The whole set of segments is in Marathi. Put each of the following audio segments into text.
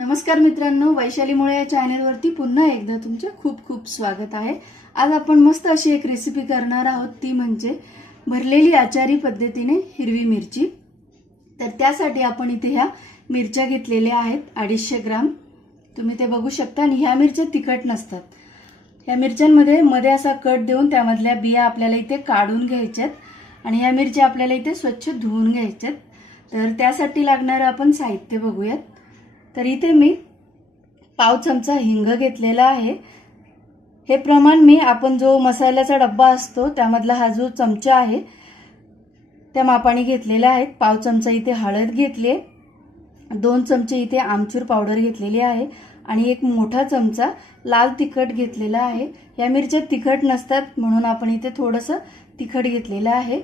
नमस्कार मित्रांनो, वैशाली मुळे या चॅनलवरती पुन्हा एकदा तुमचे खूप खूप स्वागत आहे। आज आपण मस्त अशी एक रेसिपी करणार आहोत, ती म्हणजे भरलेली आचारी पद्धतीने हिरवी मिरची। तर त्यासाठी आपण इथे ह्या मिरच्या घेतलेल्या आहेत 250 ग्राम। तुम्ही ते बघू शकता आणि ह्या मिरच्या तिखट नसतात। ह्या मिरच्यांमध्ये मध्ये असा कट देऊन त्यामधल्या बिया आपल्याला इथे काढून घ्यायच्यात आणि ह्या मिरच्या आपल्याला इथे स्वच्छ धुवून घ्यायच्यात। तर त्यासाठी लागणारे आपण साहित्य बघूयात। तर इथे मी पाव चमचा हिंग घेतलेला आहे। हे प्रमाण मी आपण जो मसाल्याचा डब्बा असतो त्यामधला हा जो चमचा आहे त्या मापाने घेतलेला आहे। पाव चमचा इथे हळद घेतली, 2 चमचे इथे आमचूर पावडर घेतलेली आहे आणि एक मोठा चमचा लाल तिखट घेतलेला आहे। या मिरच्या तिखट नसतात म्हणून आपण इथे थोडंसं तिखट घेतलेलं आहे।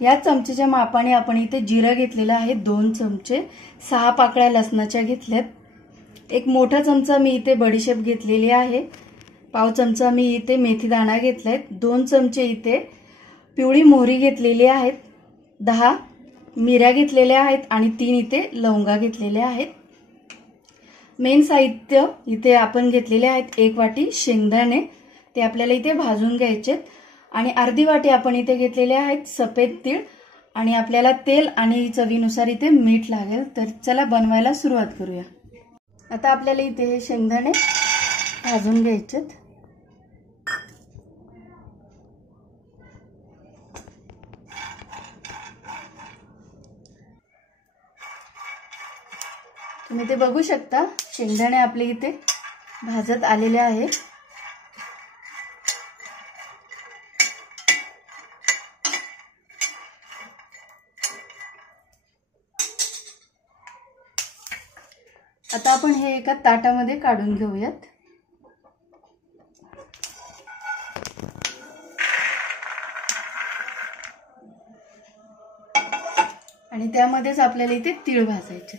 या चमचेच्या मापाने आपण इथे जिरं घेतलेलं आहे 2 चमचे, 6 पाकळ्या लसणाच्या घेतल्यात, एक मोठा चमचा मी इथे बडीशेप घेतलेली आहे, पाव चमचा मी इथे मेथी दाणा घेतलाय, 2 चमचे इथे पिवळी मोहरी घेतलेली आहेत, 10 मिऱ्या घेतलेल्या आहेत आणि 3 इथे लवंगा घेतलेल्या आहेत। मेन साहित्य इथे आपण घेतलेले आहेत 1 वाटी शेंगदाणे, ते आपल्याला इथे भाजून घ्यायचे आणि अर्धी वाटी आपण इथे घेतलेले आहेत सफेद तीळ आणि आपल्याला तेल आणि चवीनुसार इथे मीठ लागेल। तर चला बनवायला सुरुवात करूया। आता आपल्याला इथे हे शेंगदाणे भाजून घ्यायचे। तुम्ही ते बघू शकता शेंगदाणे आपले इथे भाजत आलेले आहे। आता आपण हे एका ताटामध्ये काढून घेऊयात। आणि त्यामध्येच आपल्याला इथे तीळ भाजायचे।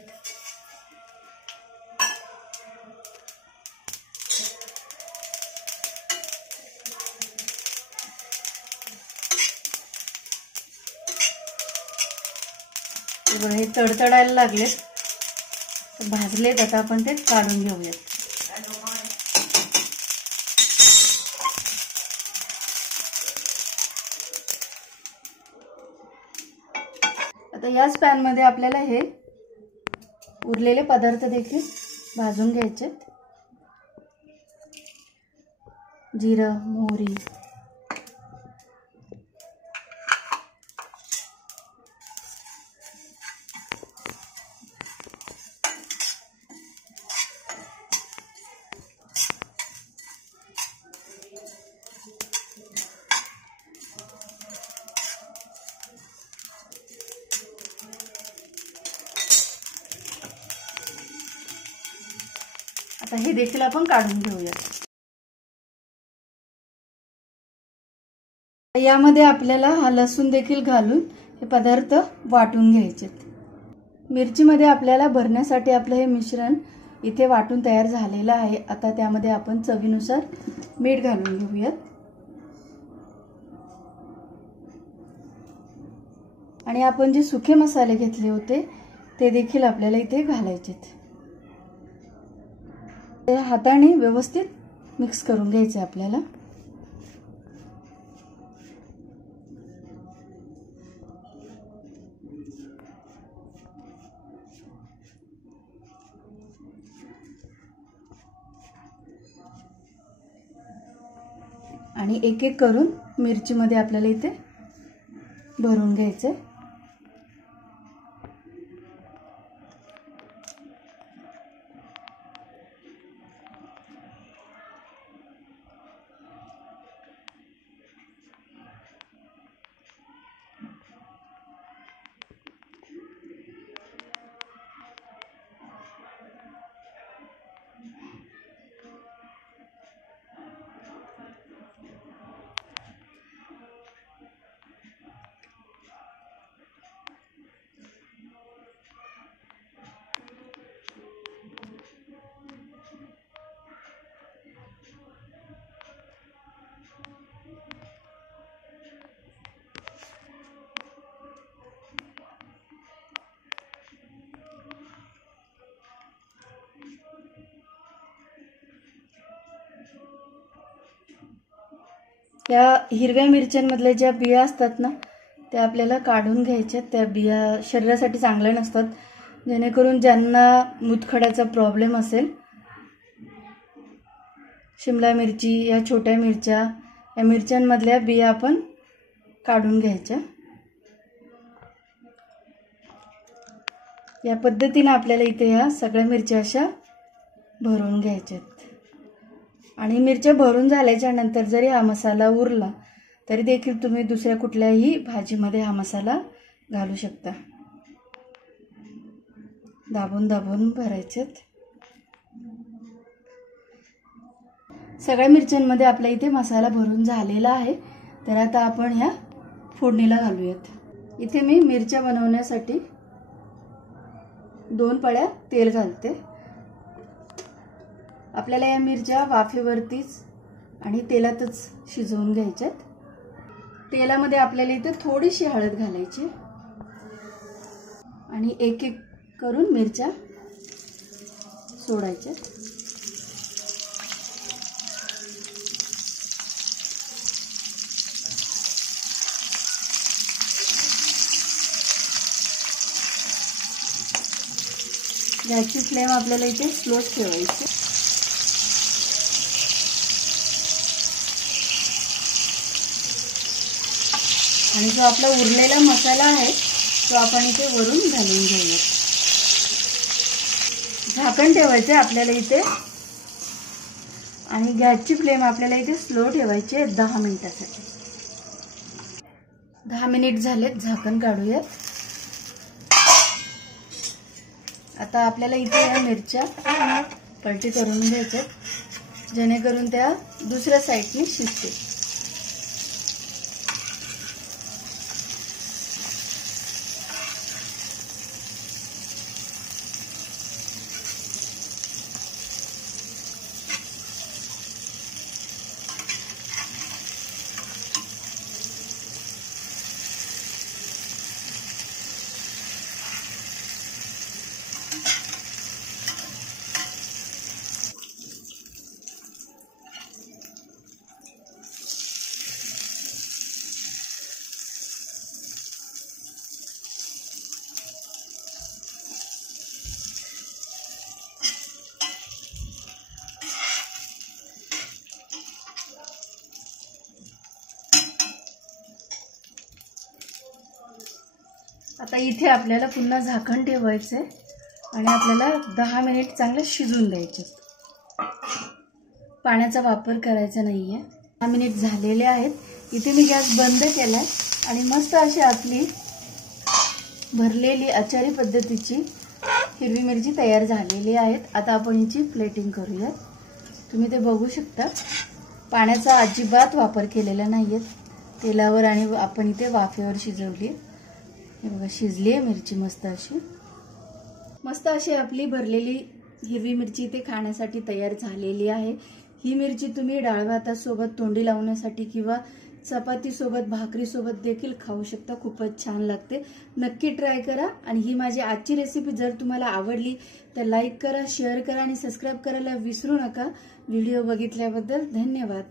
हे तडतडायला लागले, भाजलेत, आता आपण ते काढून घेऊयात। आता याच पॅन मध्ये आपल्याला हे उरलेले पदार्थ देखील भाजून घ्यायचे। जिरं, मोहरी, आता हे देखील आपण काढून घेऊया। यामध्ये आपल्याला हा लसूण देखील घालून हे पदार्थ वाटून घ्यायचे। मिरचीमध्ये आपल्याला भरण्यासाठी आपलं हे मिश्रण इथे वाटून तयार झालेलं आहे। आता त्यामध्ये आपण चवीनुसार मीठ घालून घेऊयात आणि आपण जे सुके मसाले घेतले होते ते देखील आपल्याला इथे घालायचे। हाताने व्यवस्थित मिक्स करून घ्यायचे आपल्याला। आणि एक एक करून मिरचीमध्ये आपल्याला इथे भरून घ्यायचे। या हिरव्या मिरच्यांमधल्या ज्या बिया असतात ना त्या आपल्याला काढून घ्यायच्या। त्या बिया शरीरासाठी चांगल्या नसतात, जेणेकरून ज्यांना मूतखड्याचा प्रॉब्लेम असेल, शिमला मिरची या छोट्या मिरच्या या मिरच्यांमधल्या बिया आपण काढून घ्यायच्या। या पद्धतीने आपल्याला इथे ह्या सगळ्या मिरच्या अशा भरून घ्यायच्यात। आणि मिरच्या भरून झाल्याच्या नंतर जरी हा मसाला उरला तरी देखील तुम्ही दुसऱ्या कुठल्याही भाजीमध्ये हा मसाला घालू शकता। दाबून दाबून भरायचेत। सगळ्या मिरच्यांमध्ये आपल्या इथे मसाला भरून झालेला आहे। तर आता आपण ह्या फोडणीला घालूयात। इथे मी मिरच्या बनवण्यासाठी 2 पळ्या तेल घालते। आपल्याला या मिरच्या वाफेवरतीच आणि तेलातच शिजवून घ्यायच्यात। तेलामध्ये आपल्याला इथे थोडीशी हळद घालायची आणि एक एक करून मिरच्या सोडायच्या। गॅसची फ्लेम आपल्याला इथे स्लोच ठेवायची। आणि जो आपला उरलेला मसाला आहे तो आपण इथे वरून घालून घेऊया। झाकण ठेवायचे आपल्याला इथे आणि गॅसची फ्लेम आपल्याला इथे स्लो ठेवायची आहे 10 मिनिटासाठी। 10 मिनिट झालेत, झाकण काढूयात। आता आपल्याला इथे या मिरच्या पलटी करून घ्यायच्या, जेणेकरून त्या दुसऱ्या साईडने शिजतील। आता इथे आपल्याला पुन्हा झाकण ठेवायचे आणि आपल्याला 10 मिनिट चांगलं शिजून द्यायचे। पाण्याचा वापर करायचा नाहीये। 10 मिनिट झालेले आहेत। इथे मी गॅस बंद केलाय आणि मस्त अशी आपली भरलेली आचारी पद्धतीची हिरवी मिरची तयार झालेली आहेत। आता आपण हिची प्लेटिंग करूया। तुम्ही ते बघू शकता, पाण्याचा अजिबात वापर केलेला नाहीये तेलावर आणि आपण इथे वाफेवर शिजवली। हे बघा, शिजली आहे मिरची मस्त अशी आपली भरलेली हिरवी मिरची इथे खाण्यासाठी तयार झालेली आहे। ही मिरची तुम्ही डाळ भातासोबत, तोंडी लावण्यासाठी किंवा चपाती सोबत, भाकरी सोबत देखील खाऊ शकता। खूपच छान लागते, नक्की ट्राय करा। आणि ही माझी आजची रेसिपी जर तुम्हाला आवडली तर लाईक करा, शेअर करा आणि सबस्क्राइब करायला विसरू नका। व्हिडिओ बघितल्याबद्दल धन्यवाद।